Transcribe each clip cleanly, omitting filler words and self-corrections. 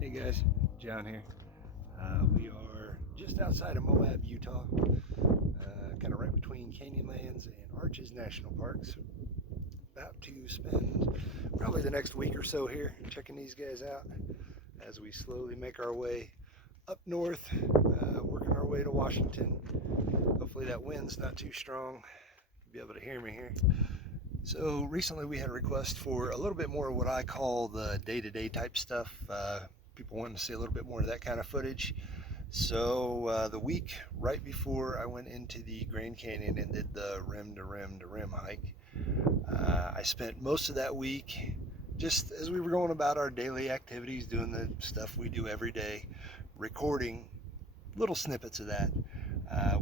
Hey guys, John here. We are just outside of Moab, Utah, kind of right between Canyonlands and Arches National Parks. About to spend probably the next week or so here checking these guys out as we slowly make our way up north, working our way to Washington. Hopefully that wind's not too strong. You'll be able to hear me here. So recently we had a request for a little bit more of what I call the day-to-day type stuff. People wanting to see a little bit more of that kind of footage. So the week right before I went into the Grand Canyon and did the rim to rim to rim hike, I spent most of that week just as we were going about our daily activities, doing the stuff we do every day, recording little snippets of that.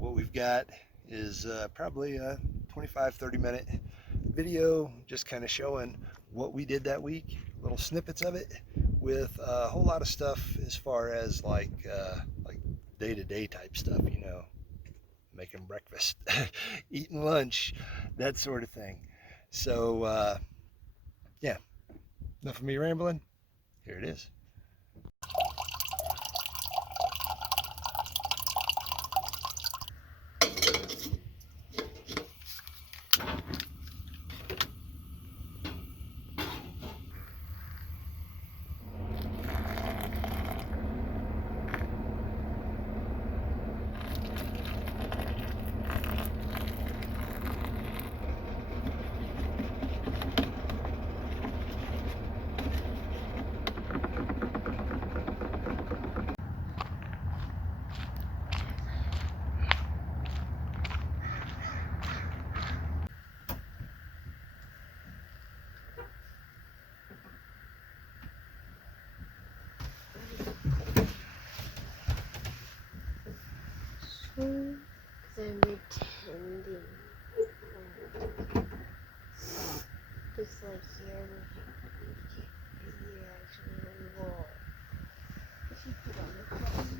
What we've got is probably a 25-30 minute video just kind of showing what we did that week, little snippets of it, with a whole lot of stuff as far as like day-to-day type stuff, you know, making breakfast, eating lunch, that sort of thing. So yeah, enough of me rambling. Here it is. I'm pretending. Just like here actually on the wall. She put on the phone.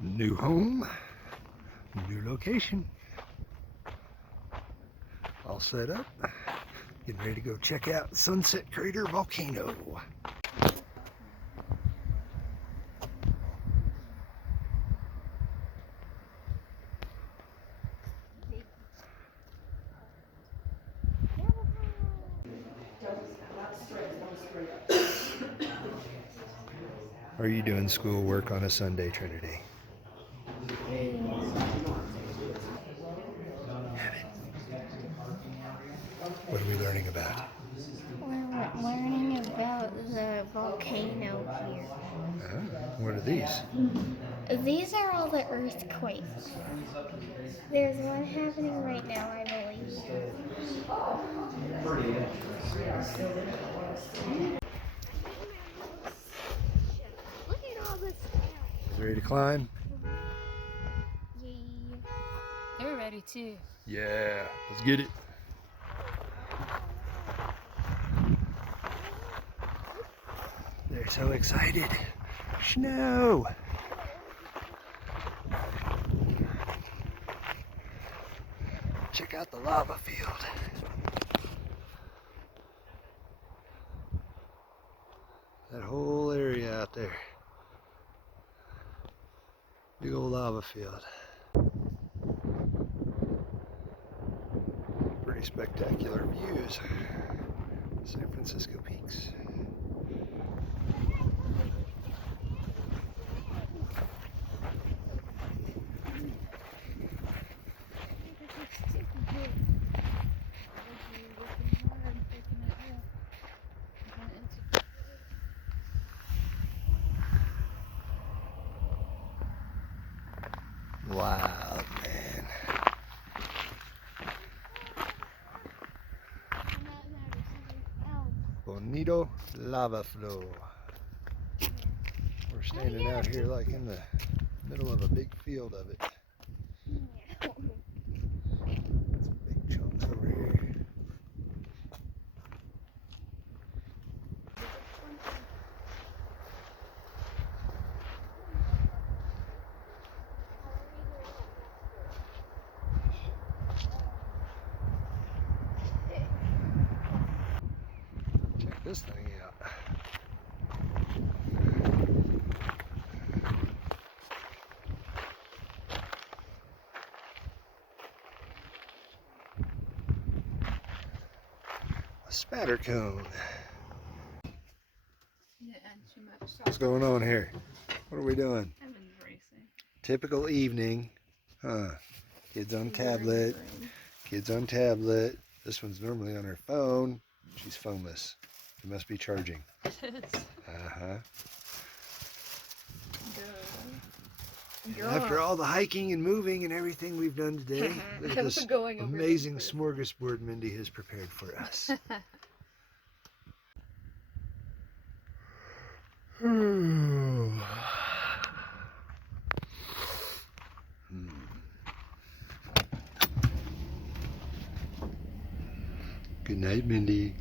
New home, new location, all set up, getting ready to go check out Sunset Crater Volcano. Are you doing schoolwork on a Sunday, Trinity? What are we learning about? We're learning about the volcano here. What are these? These are all the earthquakes. There's one happening right now, I believe. Look at all this stuff. Ready to climb? Yay. They're ready too. Yeah, let's get it. They're so excited. Snow! Check out the lava field. That whole area out there. Big old lava field. Pretty spectacular views. San Francisco peaks. Wow, man. Bonito lava flow. We're standing out here like in the middle of a big field of it. Big chunks over here. this thing out. A spatter cone. What's going on here? What are we doing? I'm embracing. Typical evening. Huh. Kids on tablet. Kids on tablet. This one's normally on her phone. She's phoneless. It must be charging. Uh-huh. After all the hiking and moving and everything we've done today, look at this amazing smorgasbord Mindy has prepared for us. Good night, Mindy.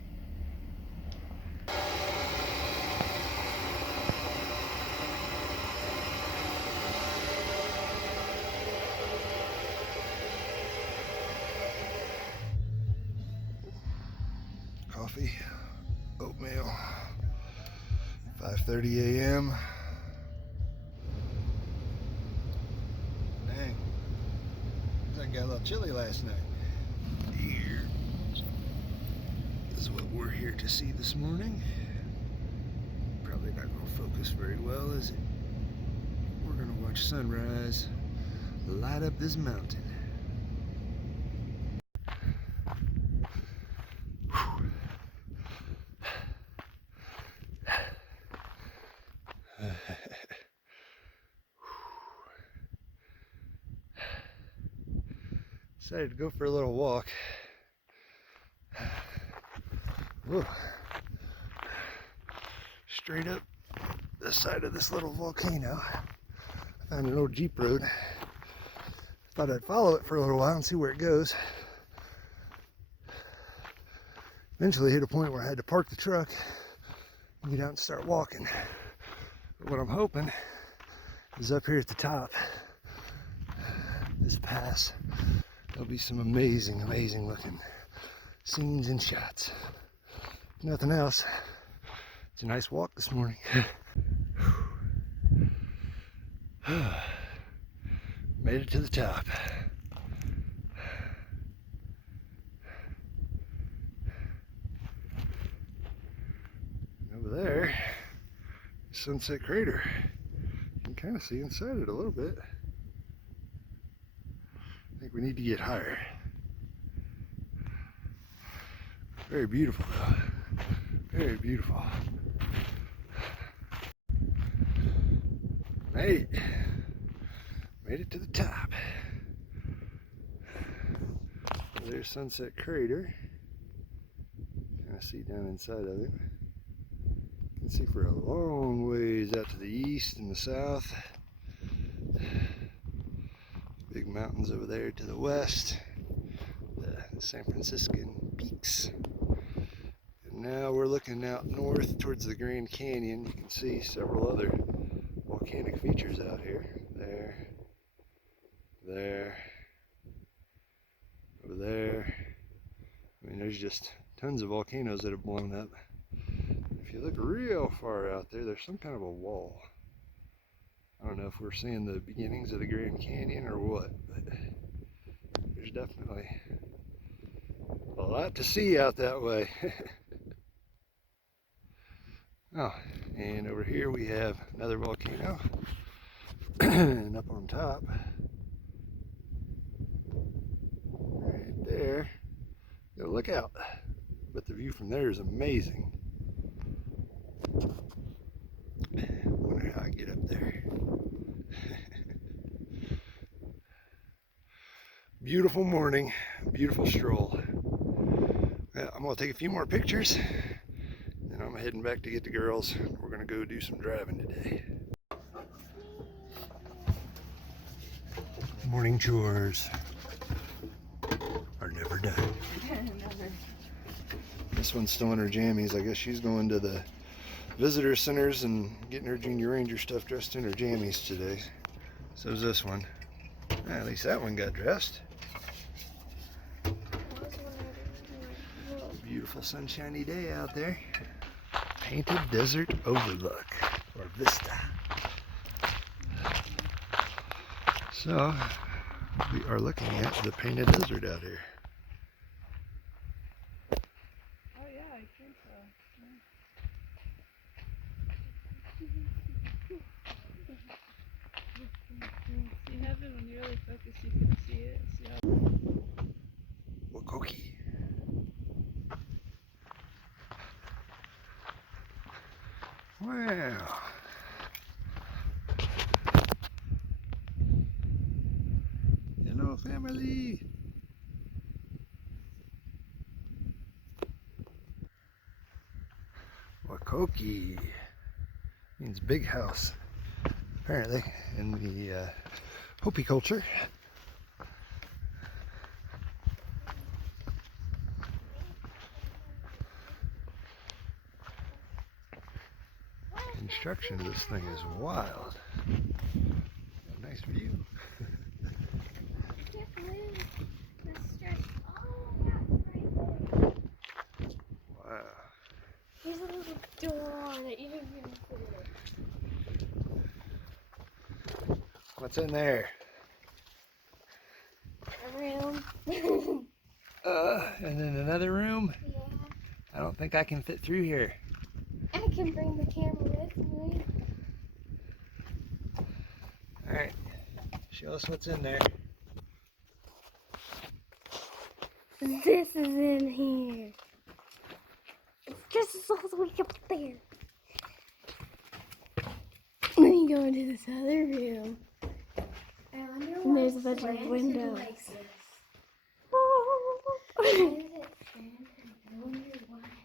Coffee, oatmeal, 5:30 a.m. Dang, I got a little chilly last night. Here is what we're here to see this morning. Probably not going to focus very well, is it? We're going to watch sunrise light up this mountain. Decided to go for a little walk. Whoa. Straight up the side of this little volcano. I found an old Jeep road. Thought I'd follow it for a little while and see where it goes. Eventually hit a point where I had to park the truck and get out and start walking. But what I'm hoping is up here at the top, this pass, there'll be some amazing, amazing looking scenes and shots. If nothing else, it's a nice walk this morning. Made it to the top. And over there, Sunset Crater. You can kind of see inside it a little bit. I think we need to get higher. Very beautiful though. Very beautiful. Made it to the top. Well, there's Sunset Crater. Kind of see down inside of it. You can see for a long ways out to the east and the south. Big mountains over there to the west. The San Franciscan peaks. And now we're looking out north towards the Grand Canyon. You can see several other volcanic features out here. There, over there. I mean, there's just tons of volcanoes that have blown up. If you look real far out there, there's some kind of a wall. I don't know if we're seeing the beginnings of the Grand Canyon or what, but there's definitely a lot to see out that way. Oh, and over here we have another volcano. And up on top, right there, go look out. But the view from there is amazing. Wonder how I get up there. Beautiful morning, beautiful stroll. I'm gonna take a few more pictures, then I'm heading back to get the girls. We're gonna go do some driving today. Morning chores are never done. Never. This one's still in her jammies. I guess she's going to the visitor centers and getting her Junior Ranger stuff dressed in her jammies today. So's this one. At least that one got dressed. Beautiful sunshiny day out there. Painted Desert Overlook, or Vista. So, we are looking at the Painted Desert out here. Oh yeah, I think so. See heaven when you really focus, you can see it. See how Wakoki. Wow. Hello, family. Wakoki means big house, apparently, in the Hopi culture. Construction of this thing is wild. A nice view. Wow. There's a little door that you can fit in. What's in there? A room. And then another room? Yeah. I don't think I can fit through here. I can bring the camera with me. Alright, show us what's in there. This is in here. It's just as old as we up there. Then you go into this other room. And there's a bunch of windows.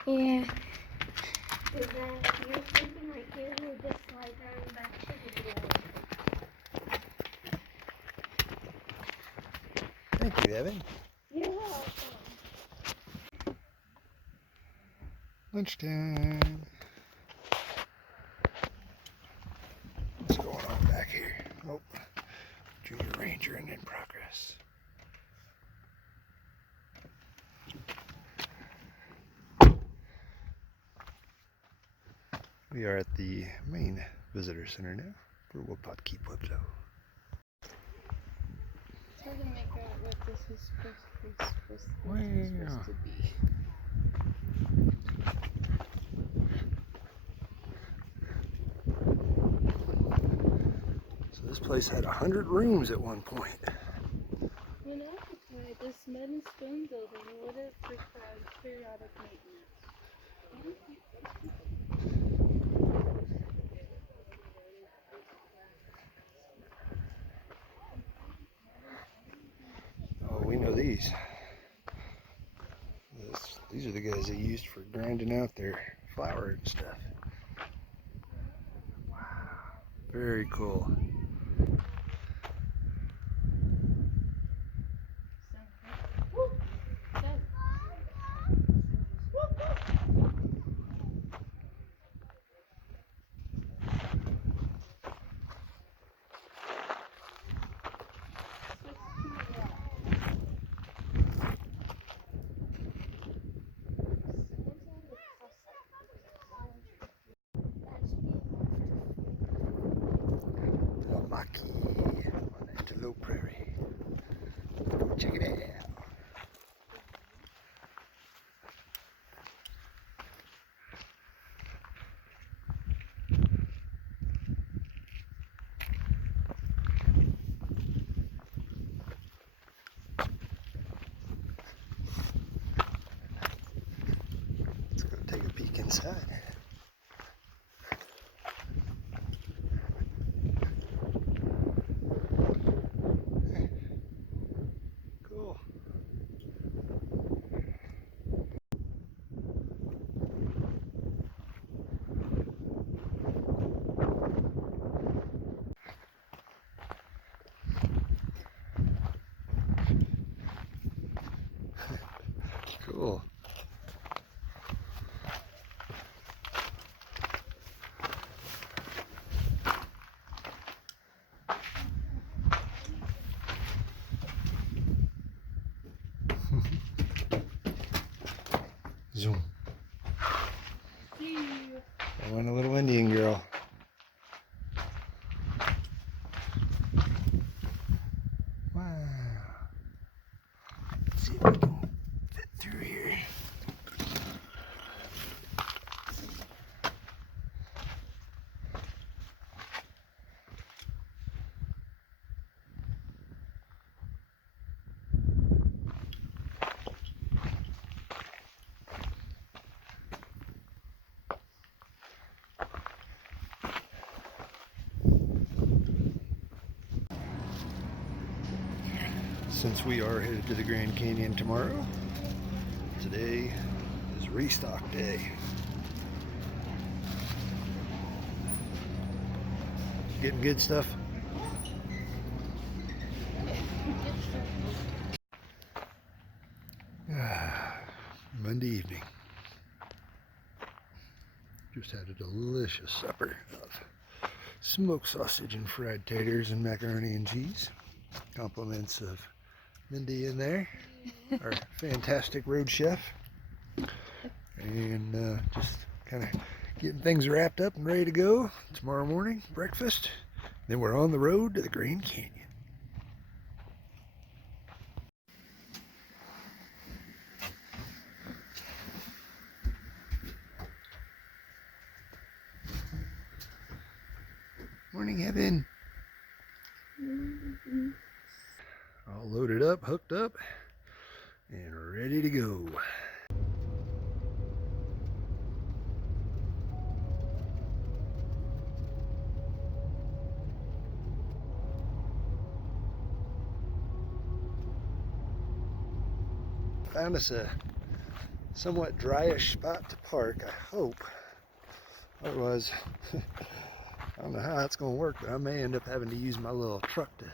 Yeah. Is that you're thinking right here with this slide down back to the door? Thank you, Evan. You're welcome. Lunchtime. What's going on back here? Oh, Junior Ranger and in progress. We are at the main visitor center now for Wapatki Pueblo. it's hard to make out what this is supposed Wow. to be. So this place had 100 rooms at one point. You know, this mud and stone building would have required periodic maintenance. Oh, we know these. These are the guys they used for grinding out their flour and stuff. Wow, very cool. Maki on Antelope Prairie. Go check it out. Let's go take a peek inside. Cool. Cool. Zoom. See you. I want a little Indian girl. Wow. Let's see if we can fit through here. Since we are headed to the Grand Canyon tomorrow, today is restock day. Getting good stuff. Monday evening. Just had a delicious supper of smoked sausage and fried taters and macaroni and cheese. Compliments of Mindy in there, our fantastic road chef. And just kind of getting things wrapped up and ready to go tomorrow morning, breakfast. Then we're on the road to the Grand Canyon. Morning, Heaven. All loaded up, hooked up, and ready to go. Found us a somewhat dryish spot to park, I hope. Otherwise, I don't know how that's going to work, but I may end up having to use my little truck to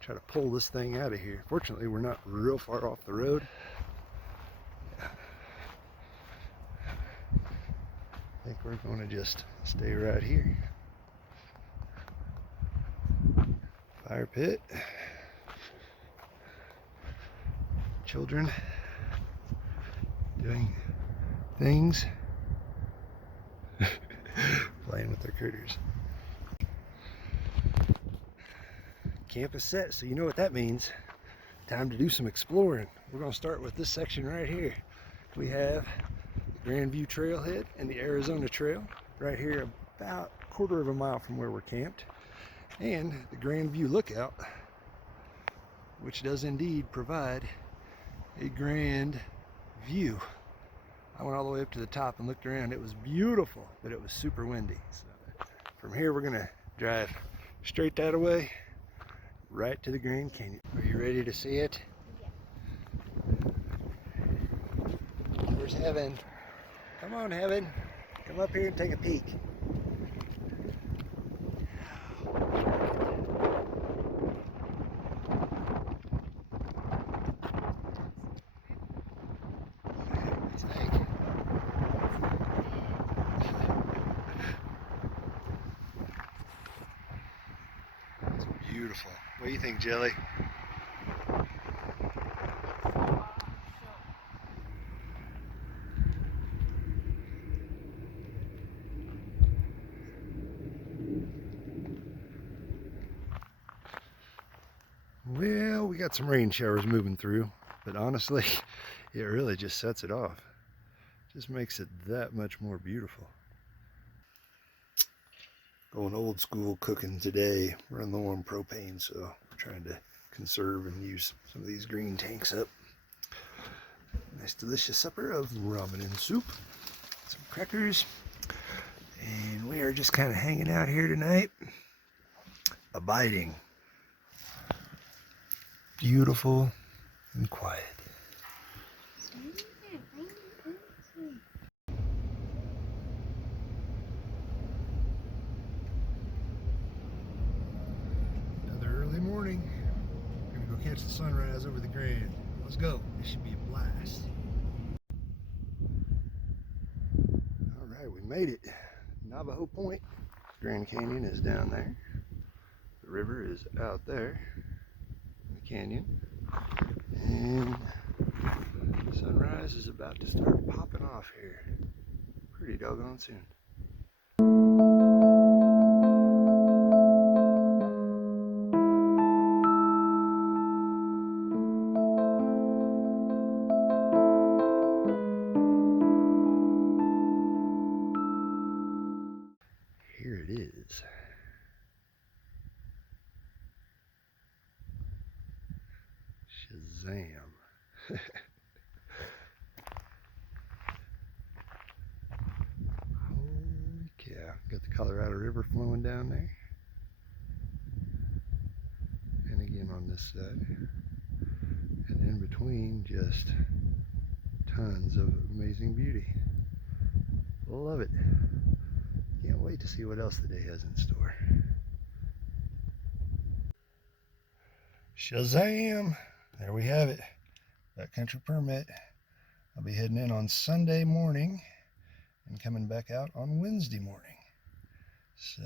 try to pull this thing out of here. Fortunately, we're not real far off the road. I think we're going to just stay right here. Fire pit. Children doing things. Playing with their critters. Camp is set, so you know what that means. Time to do some exploring. We're going to start with this section right here. We have the Grandview Trailhead and the Arizona Trail right here about a quarter of a mile from where we're camped, and the Grandview Lookout, which does indeed provide a grand view. I went all the way up to the top and looked around. It was beautiful, but it was super windy. So from here we're going to drive straight that way right to the Grand Canyon. Are you ready to see it? Yeah. Where's Heaven? Come on, Heaven. Come up here and take a peek. It's beautiful. What do you think, Jelly? Well, we got some rain showers moving through, but honestly, it really just sets it off. Just makes it that much more beautiful. Going old school cooking today. We're on low on propane, so we're trying to conserve and use some of these green tanks up. Nice delicious supper of ramen and soup, some crackers, and we are just kind of hanging out here tonight, abiding. Beautiful and quiet. Another early morning. We're gonna go catch the sunrise over the Grand. Let's go. This should be a blast. All right, we made it. Navajo Point. Grand Canyon is down there. The river is out there in the canyon. And sunrise is about to start popping off here pretty doggone soon. Here it is. Shazam. Holy cow. Got the Colorado River flowing down there. And again on this side. And in between, just tons of amazing beauty. Love it. Can't wait to see what else the day has in store. Shazam! There we have it. Backcountry permit. I'll be heading in on Sunday morning and coming back out on Wednesday morning. So,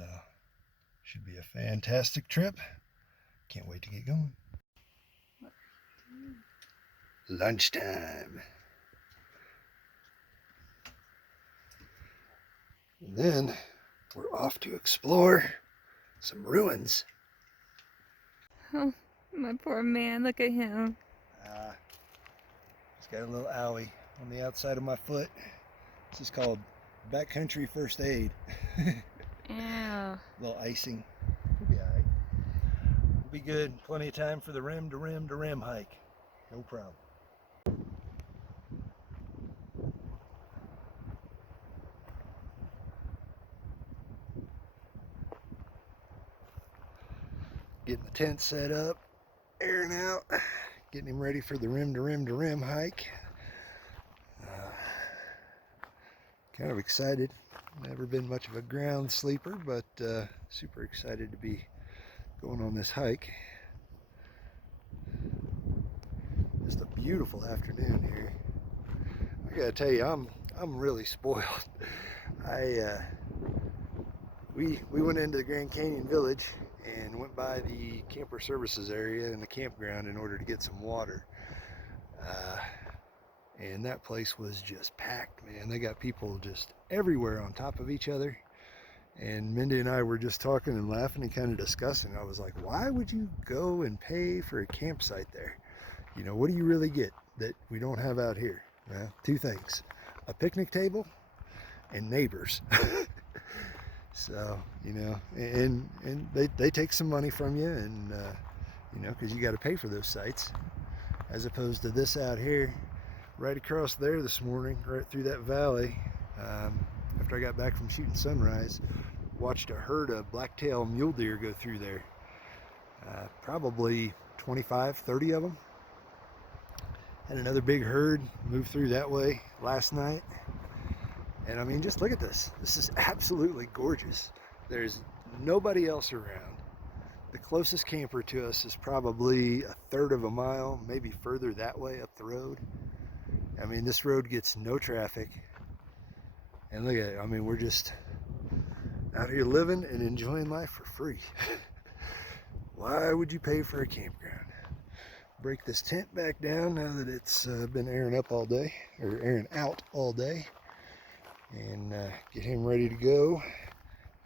should be a fantastic trip. Can't wait to get going. Lunchtime. And then we're off to explore some ruins. Oh, my poor man, look at him. It's got a little owie on the outside of my foot. This is called backcountry first aid. Yeah. A little icing. We'll be alright. We'll be good. Plenty of time for the rim to rim to rim hike. No problem. Getting the tent set up, airing out, getting him ready for the rim to rim to rim hike. Kind of excited. Never been much of a ground sleeper, but super excited to be going on this hike. Just a beautiful afternoon here. I gotta tell you, I'm really spoiled. We went into the Grand Canyon Village and went by the camper services area and the campground in order to get some water. And that place was just packed, man. They got people just everywhere on top of each other. And Mindy and I were just talking and laughing and kind of discussing. I was like, why would you go and pay for a campsite there? You know, what do you really get that we don't have out here? Well, two things: a picnic table and neighbors. So, you know, and they take some money from you, and you know, because you got to pay for those sites, as opposed to this out here. Right across there this morning, right through that valley, after I got back from shooting sunrise, watched a herd of black-tailed mule deer go through there. Probably 25, 30 of them. Had another big herd move through that way last night. And I mean, just look at this. This is absolutely gorgeous. There's nobody else around. The closest camper to us is probably a third of a mile, maybe further that way up the road. I mean, this road gets no traffic. And look at it. I mean, we're just out here living and enjoying life for free. Why would you pay for a campground? Break this tent back down now that it's been airing up all day, or airing out all day, and get him ready to go.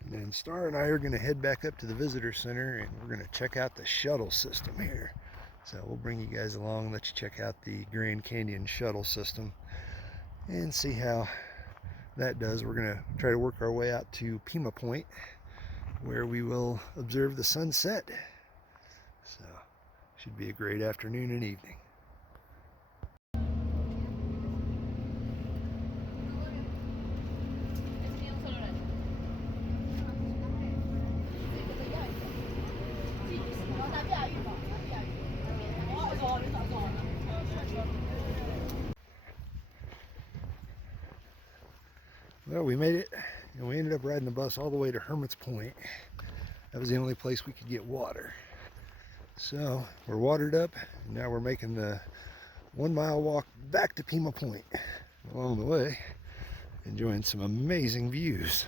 And then Star and I are going to head back up to the visitor center, and we're going to check out the shuttle system here. So we'll bring you guys along, let you check out the Grand Canyon shuttle system and see how that does. We're going to try to work our way out to Pima Point, where we will observe the sunset. So should be a great afternoon and evening. Well, we made it, and we ended up riding the bus all the way to Hermit's Point. That was the only place we could get water. So we're watered up, and now we're making the 1 mile walk back to Pima Point. Along the way, enjoying some amazing views.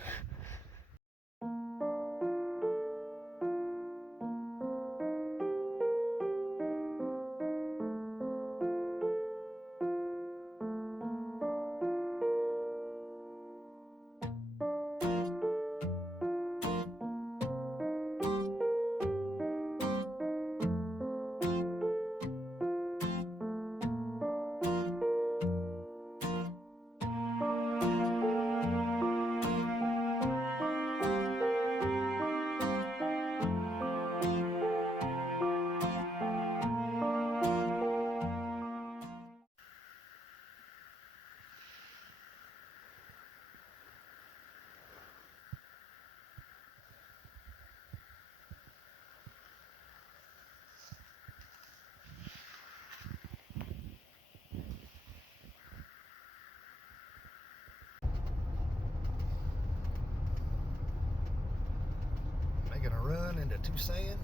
to Tucson,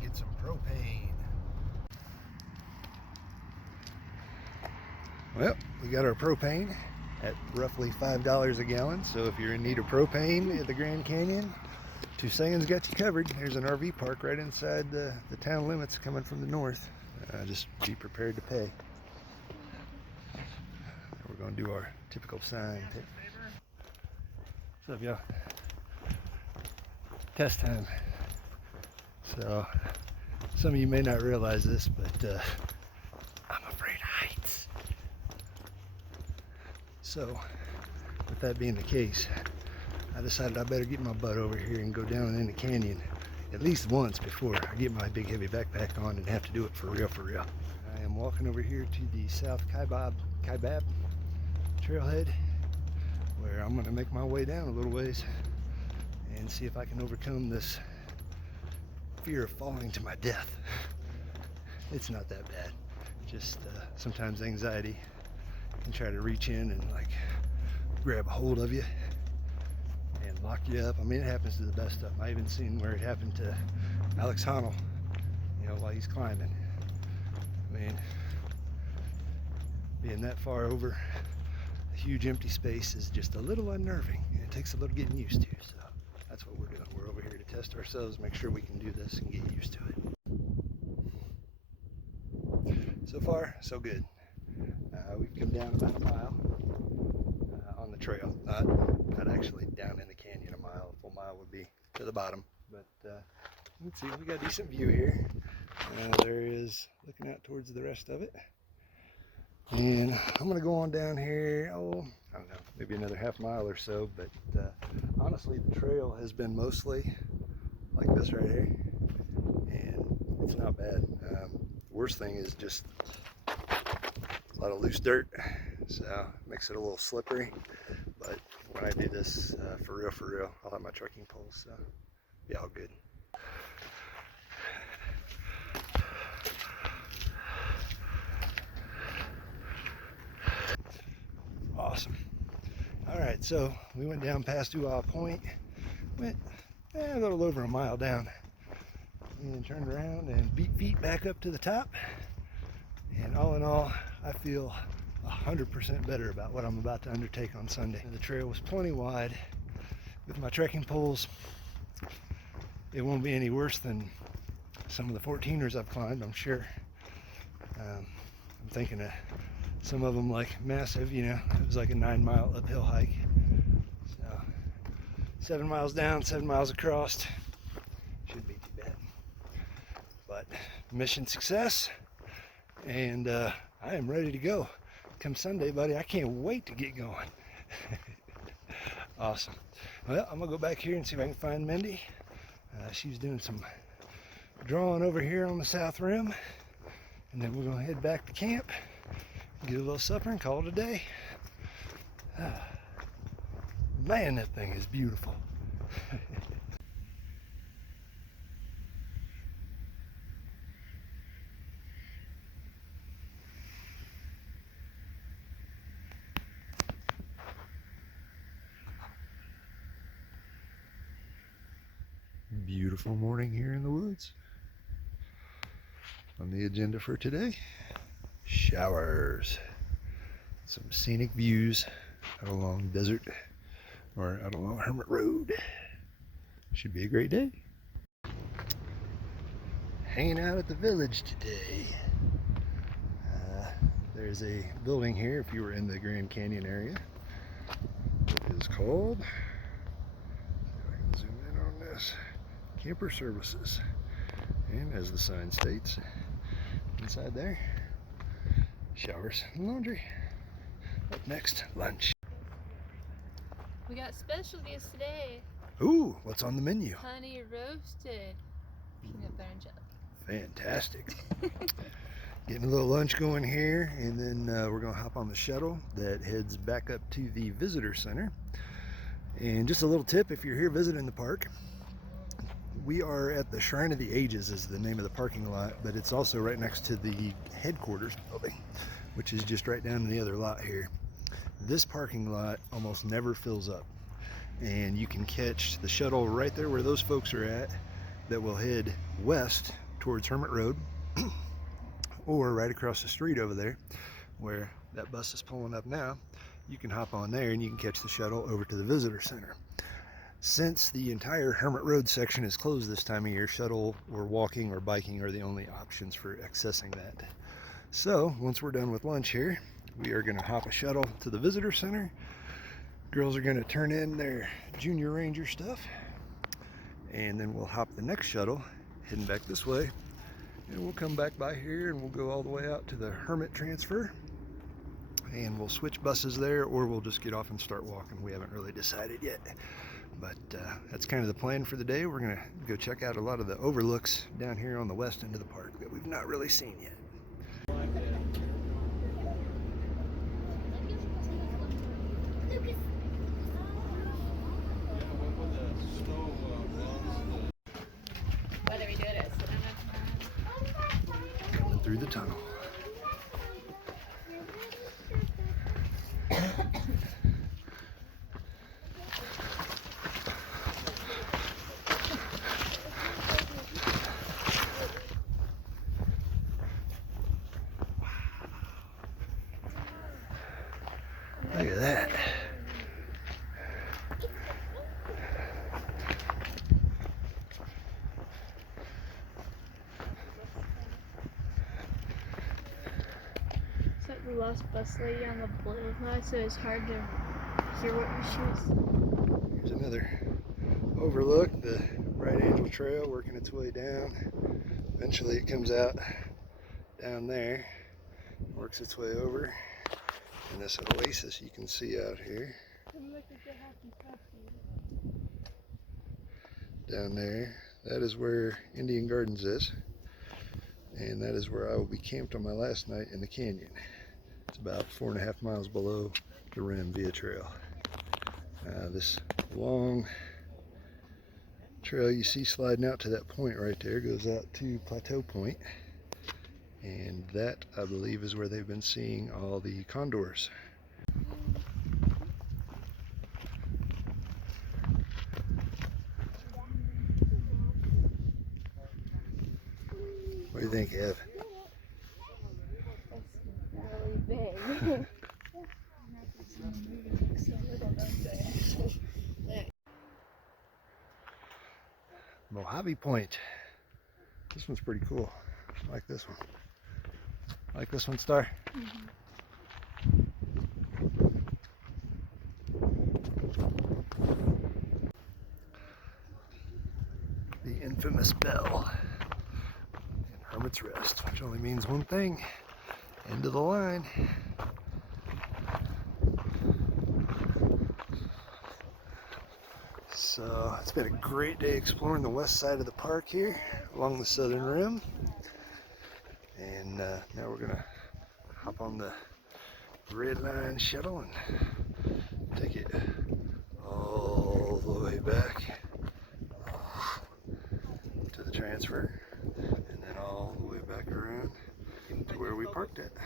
get some propane. Well, we got our propane at roughly $5 a gallon. So if you're in need of propane at the Grand Canyon, Tucson's got you covered. There's an RV park right inside the town limits coming from the north. Just be prepared to pay. We're going to do our typical sign. What's up, y'all? Test time. So, some of you may not realize this, but I'm afraid of heights. So, with that being the case, I decided I better get my butt over here and go down in the canyon at least once before I get my big heavy backpack on and have to do it for real, for real. I am walking over here to the South Kaibab trailhead, where I'm going to make my way down a little ways and see if I can overcome this fear of falling to my death. It's not that bad, just sometimes anxiety can try to reach in and like grab a hold of you and lock you up. I mean, it happens to the best of them. I even seen where it happened to Alex Honnold, you know, while he's climbing. I mean, being that far over a huge empty space is just a little unnerving, and it takes a little getting used to. So that's what we're doing. We're over here to test ourselves, make sure we can do this and get used to it. So far, so good. We've come down about a mile on the trail. Not actually down in the canyon a mile. A full mile would be to the bottom. But let's see, we got a decent view here. There is looking out towards the rest of it. And I'm going to go on down here, I don't know, maybe another half mile or so. But honestly, the trail has been mostly like this right here. And it's not bad. The worst thing is just a lot of loose dirt, so it makes it a little slippery. But when I do this for real, I'll have my trekking poles, so be all good. Awesome. All right, so we went down past Uawa Point, went a little over a mile down, and turned around and beat feet back up to the top. And all in all, I feel 100% better about what I'm about to undertake on Sunday. The trail was plenty wide. With my trekking poles, it won't be any worse than some of the 14ers I've climbed, I'm sure. I'm thinking of some of them like massive, you know, it was like a 9-mile uphill hike. So 7 miles down, 7 miles across, shouldn't be too bad. But mission success. And I am ready to go. Come Sunday, buddy, I can't wait to get going. Awesome. Well, I'm gonna go back here and see if I can find Mindy. She's doing some drawing over here on the south rim. And then we're gonna head back to camp, get a little supper and call it a day. Man, that thing is beautiful. Beautiful morning here in the woods. On the agenda for today, showers. Some scenic views out along desert, or out along Hermit Road. Should be a great day. Hanging out at the village today. There's a building here if you were in the Grand Canyon area. It is called, if I can zoom in on this, Camper Services. And as the sign states, inside there, showers and laundry. Up next, lunch. We got specialties today. Ooh, what's on the menu? Honey roasted peanut butter and jelly. Fantastic. Getting a little lunch going here, and then we're going to hop on the shuttle that heads back up to the visitor center. And just a little tip, if you're here visiting the park, we are at the Shrine of the Ages is the name of the parking lot, but it's also right next to the headquarters building, which is just right down in the other lot here. This parking lot almost never fills up, and you can catch the shuttle right there where those folks are at, that will head west towards Hermit Road, or right across the street over there where that bus is pulling up now. You can hop on there and you can catch the shuttle over to the visitor center. Since the entire Hermit Road section is closed this time of year, shuttle or walking or biking are the only options for accessing that. So once we're done with lunch here, we are going to hop a shuttle to the visitor center. Girls are going to turn in their Junior Ranger stuff, and then we'll hop the next shuttle heading back this way, and we'll come back by here and we'll go all the way out to the Hermit transfer, and we'll switch buses there, or we'll just get off and start walking. We haven't really decided yet, but that's kind of the plan for the day. We're gonna go check out a lot of the overlooks down here on the west end of the park that we've not really seen yet. Coming through the tunnel. Look at that. It's like the last bus lady on the blue line, so it's hard to hear what she was. Here's another overlook, the Right Angel Trail working its way down. Eventually it comes out down there, works its way over, and this oasis you can see out here. Down there, that is where Indian Gardens is, and that is where I will be camped on my last night in the canyon. It's about 4.5 miles below the rim via trail. This long trail you see sliding out to that point right there goes out to Plateau Point, and that I believe is where they've been seeing all the condors. What do you think, Ev? That's really big. Mojave Point. This one's pretty cool. I like this one. Like this one, Star? The infamous bell in Hermit's Rest, which only means one thing: end of the line. So it's been a great day exploring the west side of the park here along the southern rim, and now we're gonna hop on the Red Line shuttle and take it all the way back to the transfer, and then all the way back around to where we parked it.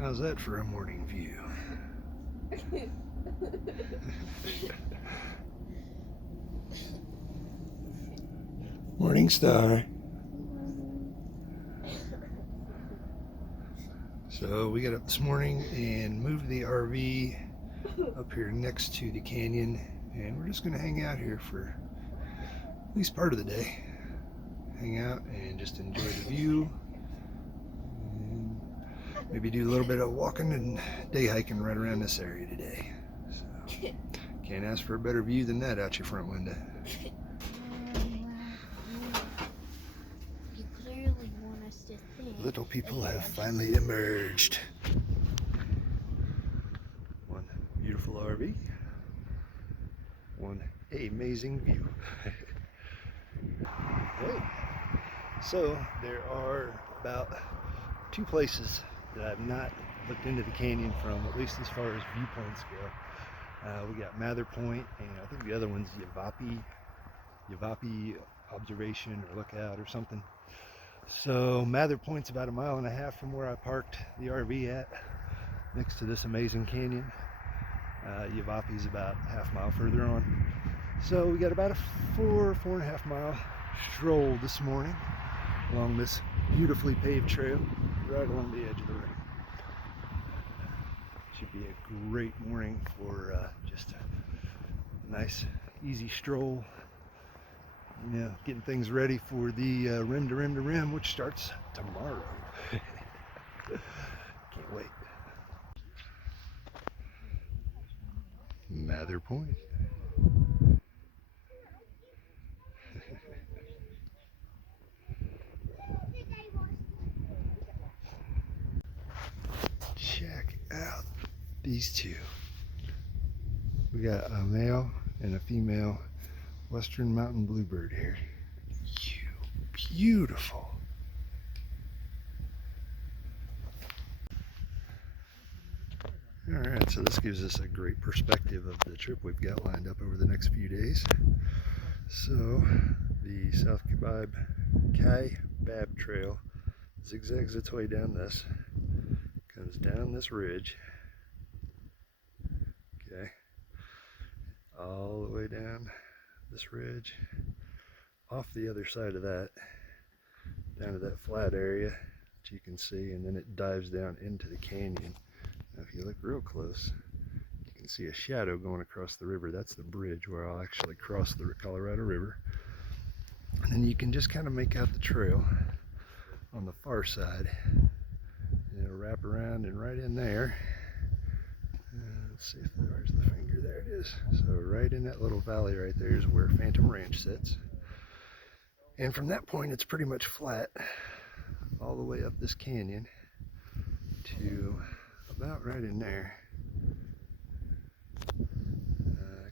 How's that for a morning view? Morning, Star. So we got up this morning and moved the RV up here next to the canyon, and we're just going to hang out here for at least part of the day. Hang out and just enjoy the view. Maybe do a little bit of walking and day hiking right around this area today. So, can't ask for a better view than that out your front window. You clearly want us to think. Little people have finally emerged. One beautiful RV. One amazing view. Hey. So there are about 2 places that I've not looked into the canyon from, at least as far as viewpoints go. We got Mather Point, and I think the other one's Yavapi Observation or Lookout or something. So Mather Point's about 1.5 miles from where I parked the RV at, next to this amazing canyon. Yavapi's about 1/2 mile further on. So we got about a 4.5 mile stroll this morning along this beautifully paved trail right along the edge of the rim. Should be a great morning for just a nice easy stroll, you know, getting things ready for the rim to rim to rim, which starts tomorrow. Can't wait. Mather Point. Check out these two. We got a male and a female Western Mountain Bluebird here. Beautiful. Alright, so this gives us a great perspective of the trip we've got lined up over the next few days. So, the South Kaibab Trail zigzags its way down this, comes down this ridge, okay, all the way down this ridge, off the other side of that, down to that flat area that you can see, and then it dives down into the canyon. Now if you look real close, you can see a shadow going across the river. That's the bridge where I'll actually cross the Colorado River. And then you can just kind of make out the trail on the far side. You know, wrap around and right in there. Let's see if there's the finger. There it is. So right in that little valley right there is where Phantom Ranch sits. And from that point, it's pretty much flat all the way up this canyon to about right in there.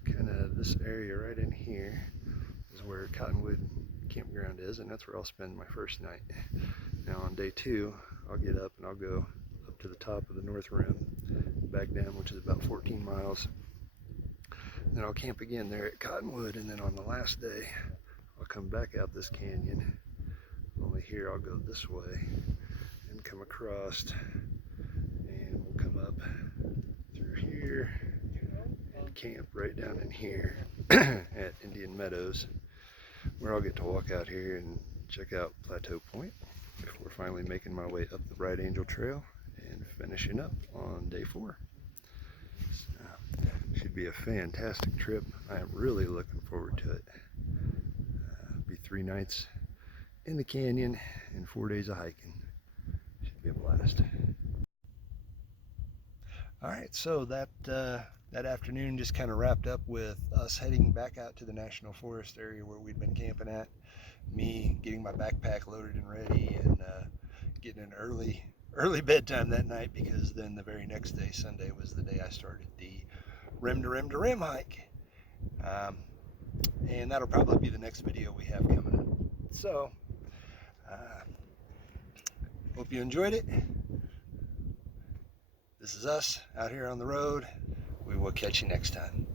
Kind of this area right in here is where Cottonwood Campground is, and that's where I'll spend my first night. Now on day 2, I'll get up and I'll go up to the top of the North Rim, back down, which is about 14 miles. Then I'll camp again there at Cottonwood, and then on the last day, I'll come back out this canyon. Only here I'll go this way and come across, and we'll come up through here and camp right down in here at Indian Meadows, where I'll get to walk out here and check out Plateau Point before finally making my way up the Bright Angel Trail and finishing up on day 4. So, should be a fantastic trip. I am really looking forward to it. Be 3 nights in the canyon and 4 days of hiking. Should be a blast. All right, so that afternoon just kind of wrapped up with us heading back out to the National Forest area where we'd been camping at. Me getting my backpack loaded and ready, and getting an early bedtime that night, because then the very next day, Sunday, was the day I started the rim to rim to rim hike. And that'll probably be the next video we have coming up. So, hope you enjoyed it. This is us out here on the road. We will catch you next time.